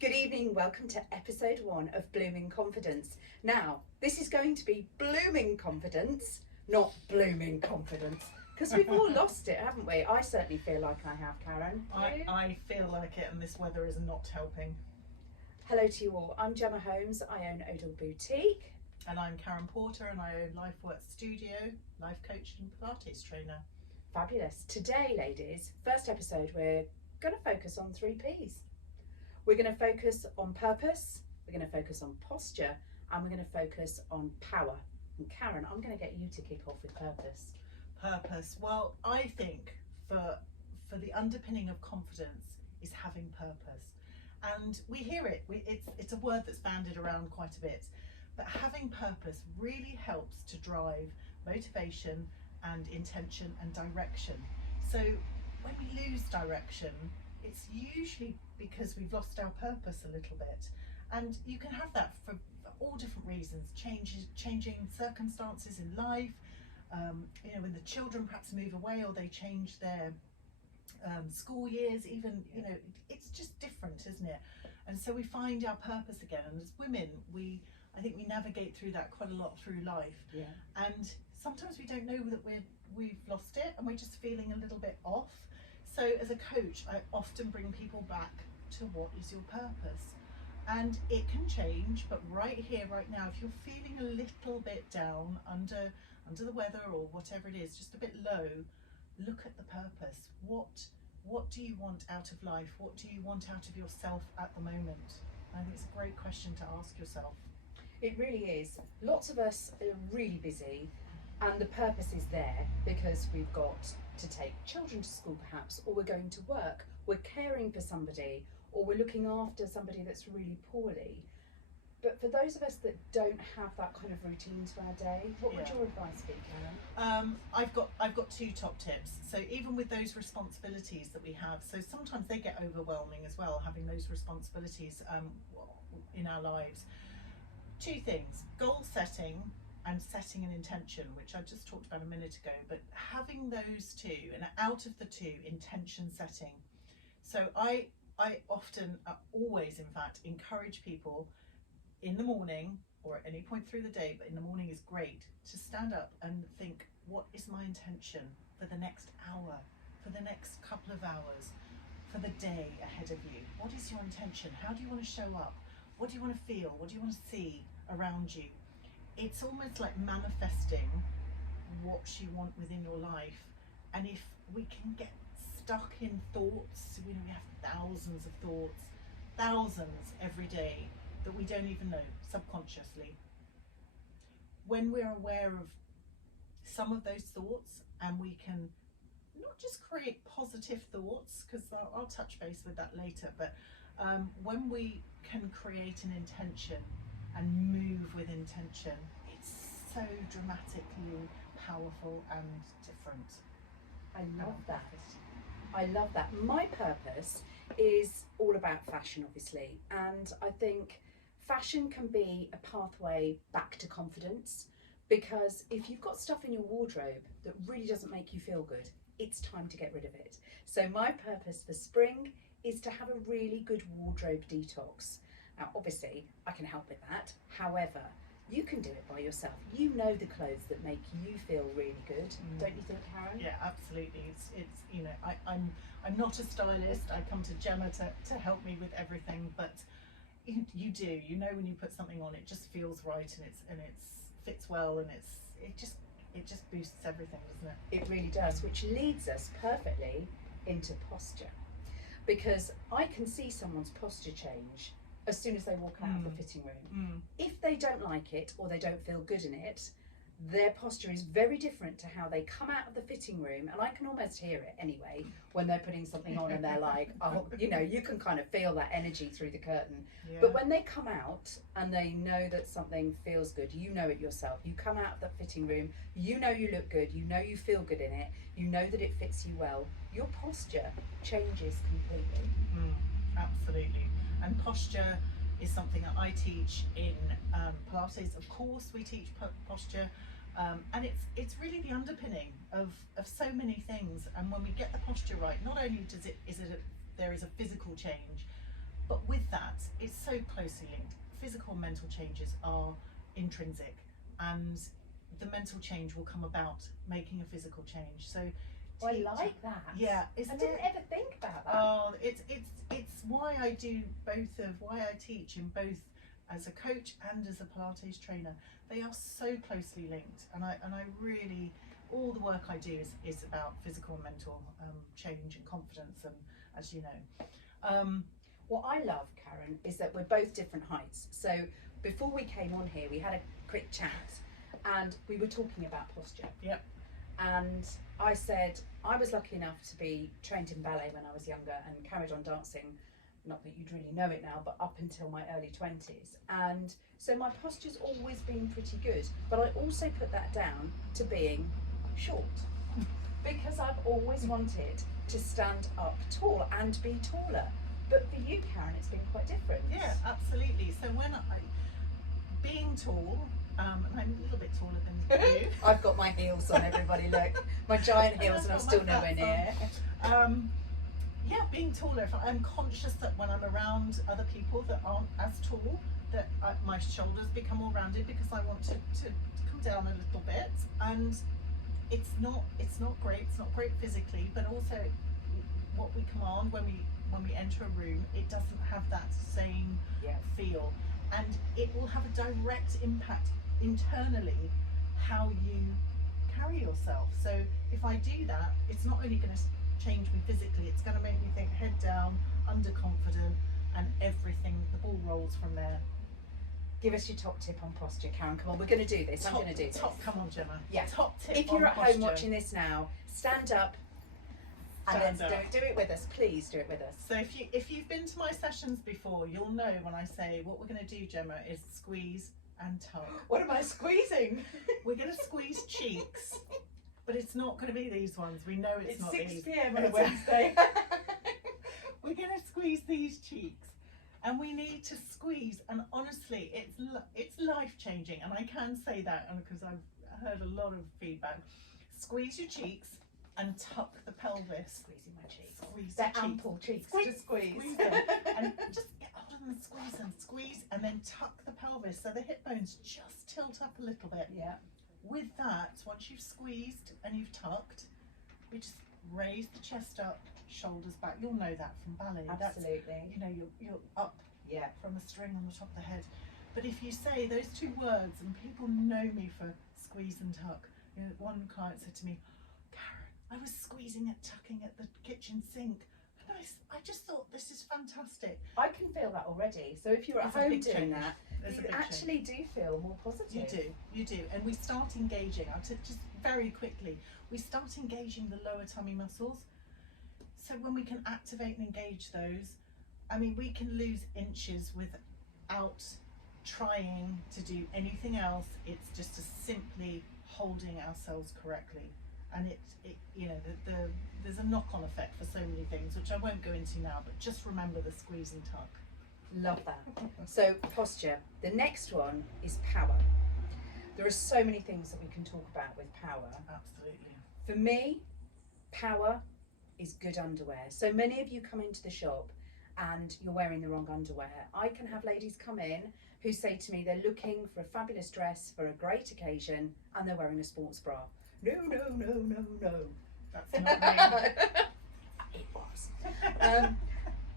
Good evening, welcome to episode 1 of Blooming Confidence. Now, this is going to be blooming confidence, not blooming confidence, because we've all lost it, haven't we? I certainly feel like I have, Karen. I feel like it, and this weather is not helping. Hello to you all, I'm Gemma Holmes, I own Odyl Boutique. And I'm Karen Porter, and I own Life Work Studio, life coach and Pilates trainer. Fabulous. Today, ladies, first episode, we're going to focus on 3 Ps. We're going to focus on purpose, we're going to focus on posture, and we're going to focus on power. And Karen, I'm going to get you to kick off with purpose. Purpose. Well, I think for the underpinning of confidence is having purpose. And we hear it, it's a word that's bandied around quite a bit. But having purpose really helps to drive motivation and intention and direction. So when we lose direction, it's usually because we've lost our purpose a little bit. And you can have that for all different reasons, changing circumstances in life, when the children perhaps move away or they change their school years, even, it's just different, isn't it? And so we find our purpose again. And as women, I think we navigate through that quite a lot through life. Yeah. And sometimes we don't know that we've lost it and we're just feeling a little bit off. So as a coach, I often bring people back to what is your purpose. And it can change, but right here, right now, if you're feeling a little bit down, under the weather or whatever it is, just a bit low, look at the purpose. What do you want out of life? What do you want out of yourself at the moment? I think it's a great question to ask yourself. It really is. Lots of us are really busy, and the purpose is there because we've got to take children to school perhaps, or we're going to work, we're caring for somebody, or we're looking after somebody that's really poorly. But for those of us that don't have that kind of routine to our day, what would your advice be, Karen? I've got 2 top tips. So even with those responsibilities that we have, so sometimes they get overwhelming as well, having those responsibilities in our lives. 2 things: goal setting and setting an intention, which I just talked about a minute ago, but having those 2, and out of the 2, intention setting. So I often, always in fact, encourage people in the morning or at any point through the day, but in the morning is great, to stand up and think, what is my intention for the next hour, for the next couple of hours, for the day ahead of you? What is your intention? How do you want to show up? What do you want to feel? What do you want to see around you? It's almost like manifesting what you want within your life. And if we can get stuck in thoughts, we have thousands of thoughts, thousands every day that we don't even know subconsciously. When we're aware of some of those thoughts, and we can not just create positive thoughts, because I'll touch base with that later, but when we can create an intention and move with intention, it's so dramatically powerful and different. I love that. I love that. My purpose is all about fashion, obviously, and I think fashion can be a pathway back to confidence, because if you've got stuff in your wardrobe that really doesn't make you feel good, it's time to get rid of it. So my purpose for spring is to have a really good wardrobe detox. Now, obviously, I can help with that. However, you can do it by yourself. You know the clothes that make you feel really good, don't you think, Karen? Yeah, absolutely. It's I'm not a stylist. I come to Gemma to help me with everything, but you do. You know when you put something on, it just feels right, and it fits well, and it just boosts everything, doesn't it? It really does, which leads us perfectly into posture, because I can see someone's posture change as soon as they walk out of the fitting room. If they don't like it or they don't feel good in it, their posture is very different to how they come out of the fitting room, and I can almost hear it anyway when they're putting something on and they're like, oh, you can kind of feel that energy through the curtain. Yeah. But when they come out and they know that something feels good, you know it yourself. You come out of the fitting room, you know you look good, you know you feel good in it, you know that it fits you well. Your posture changes completely. Absolutely. And posture is something that I teach in Pilates. Of course, we teach posture. And it's really the underpinning of so many things. And when we get the posture right, not only there is a physical change, But with that, it's so closely linked. Physical and mental changes are intrinsic, and the mental change will come about making a physical change. So I like that. Yeah, I didn't ever think about that. Oh, it's why I do why I teach in both as a coach and as a Pilates trainer. They are so closely linked, and I really, all the work I do is about physical and mental change and confidence, and as you know. What I love, Karen, is that we're both different heights. So before we came on here, we had a quick chat and we were talking about posture. Yep. And I said I was lucky enough to be trained in ballet when I was younger and carried on dancing, not that you'd really know it now, but up until my early 20s. And so my posture's always been pretty good, but I also put that down to being short because I've always wanted to stand up tall and be taller. But for you, Karen, it's been quite different. Yeah, absolutely. So being tall, and I'm a little bit taller than you. I've got my heels on, everybody, look. My giant heels, and I'm still nowhere near. Yeah, being taller, I'm conscious that when I'm around other people that aren't as tall, that my shoulders become more rounded because I want to come down a little bit. And it's not great. It's not great physically, but also what we command when we enter a room, it doesn't have that same feel, and it will have a direct impact internally how you carry yourself. So if I do that, it's not only going to change me physically, it's going to make me think head down, underconfident, and everything, the ball rolls from there. Give us your top tip on posture, Karen. Come on, we're going to do this. I'm going to do this. Come on, Gemma. Yeah. Top tip. If you're on at posture. home watching this now, stand up. And then do it with us, please do it with us. So if you've been to my sessions before, you'll know when I say what we're going to do, Gemma, is squeeze and tuck. What am I squeezing? We're going to squeeze cheeks, but it's not going to be these ones. We know it's not 6 these. p.m. on a Wednesday. We're going to squeeze these cheeks, and we need to squeeze. And honestly, it's life changing, and I can say that because I've heard a lot of feedback. Squeeze your cheeks and tuck the pelvis. Squeezing my cheeks. Squeeze They're the ample cheeks Squeeze. to squeeze. Squeeze them. And just get hold of them and squeeze, and then tuck the pelvis so the hip bones just tilt up a little bit. Yeah. With that, once you've squeezed and you've tucked, we just raise the chest up, shoulders back. You'll know that from ballet. Absolutely. That's, you're up from a string on the top of the head. But if you say those two words, and people know me for squeeze and tuck. One client said to me, Karen, I was squeezing and tucking at the kitchen sink, and I just thought, this is fantastic. I can feel that already. So if you're at home doing that, you actually do feel more positive. You do. And we start engaging, just very quickly, we start engaging the lower tummy muscles. So when we can activate and engage those, I mean, we can lose inches without trying to do anything else. It's just simply holding ourselves correctly. And there's a knock-on effect for so many things, which I won't go into now, but just remember the squeeze and tuck. Love that. So posture. The next one is power. There are so many things that we can talk about with power. Absolutely. For me, power is good underwear. So many of you come into the shop and you're wearing the wrong underwear. I can have ladies come in who say to me they're looking for a fabulous dress for a great occasion and they're wearing a sports bra. No. That's not me. It was.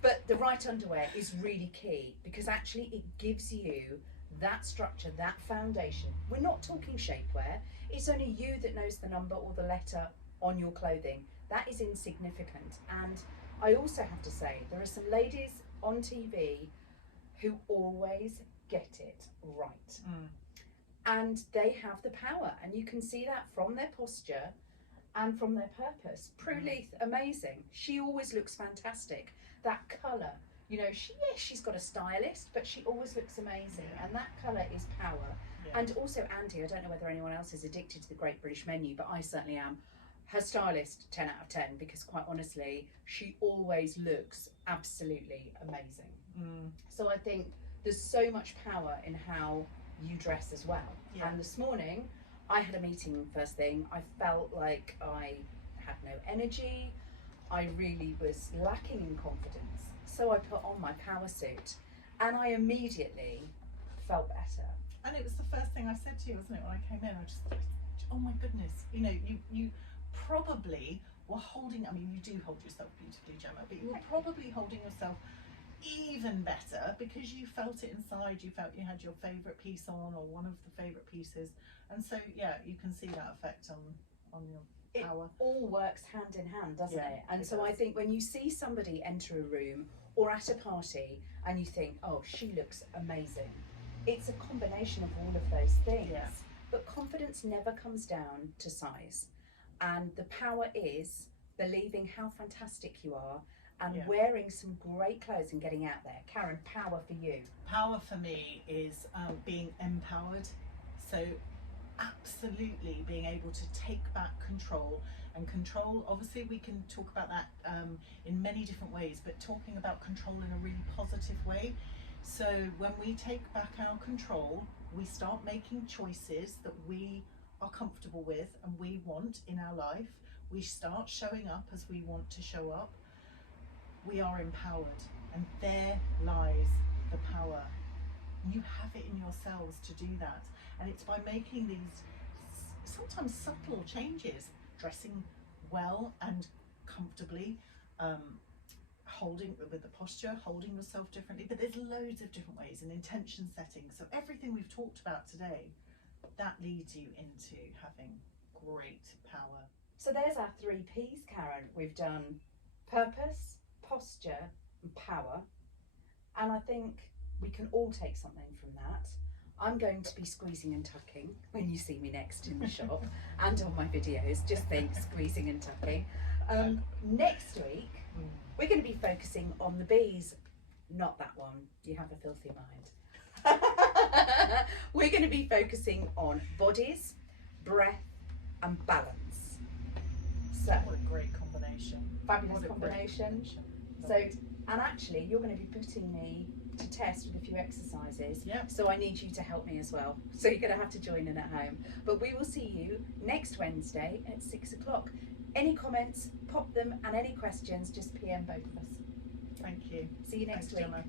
But the right underwear is really key because actually it gives you that structure, that foundation. We're not talking shapewear. It's only you that knows the number or the letter on your clothing. That is insignificant. And I also have to say, there are some ladies on TV who always get it right. And they have the power, and you can see that from their posture and from their purpose. Prue Leith, amazing. She always looks fantastic. That colour, she's got a stylist, but she always looks amazing. And that colour is power. Yeah. And also Andy, I don't know whether anyone else is addicted to the Great British Menu, but I certainly am. Her stylist, 10 out of 10, because quite honestly, she always looks absolutely amazing. So I think there's so much power in how you dress as well. Yeah. And this morning I had a meeting first thing. I felt like I had no energy. I really was lacking in confidence. So I put on my power suit and I immediately felt better. And it was the first thing I said to you, wasn't it, when I came in? I just thought, oh my goodness, you know, you probably were holding, I mean, you do hold yourself beautifully, Gemma, but you were probably holding yourself even better because you felt it inside, you felt you had your favourite piece on or one of the favourite pieces. And so, yeah, you can see that effect on your power. It all works hand in hand, doesn't Yeah, it? And it so does. I think when you see somebody enter a room or at a party and you think, oh, she looks amazing, it's a combination of all of those things. Yeah. But confidence never comes down to size. And the power is believing how fantastic you are and Yeah. wearing some great clothes and getting out there. Karen, power for you. Power for me is being empowered. So absolutely being able to take back control. And control, obviously we can talk about that in many different ways, but talking about control in a really positive way. So when we take back our control, we start making choices that we are comfortable with and we want in our life. We start showing up as we want to show up. We are empowered, and there lies the power. You have it in yourselves to do that, and it's by making these sometimes subtle changes, dressing well and comfortably, holding with the posture, holding yourself differently, but there's loads of different ways, and intention setting. So everything we've talked about today, that leads you into having great power. So there's our 3 P's, Karen. We've done purpose, posture and power. And I think we can all take something from that. I'm going to be squeezing and tucking when you see me next in the shop and on my videos. Just think, squeezing and tucking. Next week, we're going to be focusing on the B's. Not that one. You have a filthy mind. We're going to be focusing on bodies, breath and balance. So, What a great combination. fabulous What a great combination. So, and actually, you're going to be putting me to test with a few exercises. Yep. So I need you to help me as well. So you're going to have to join in at home. But we will see you next Wednesday at 6 o'clock. Any comments, pop them, and any questions, just PM both of us. Thank you. See you next Thanks, week. Gemma.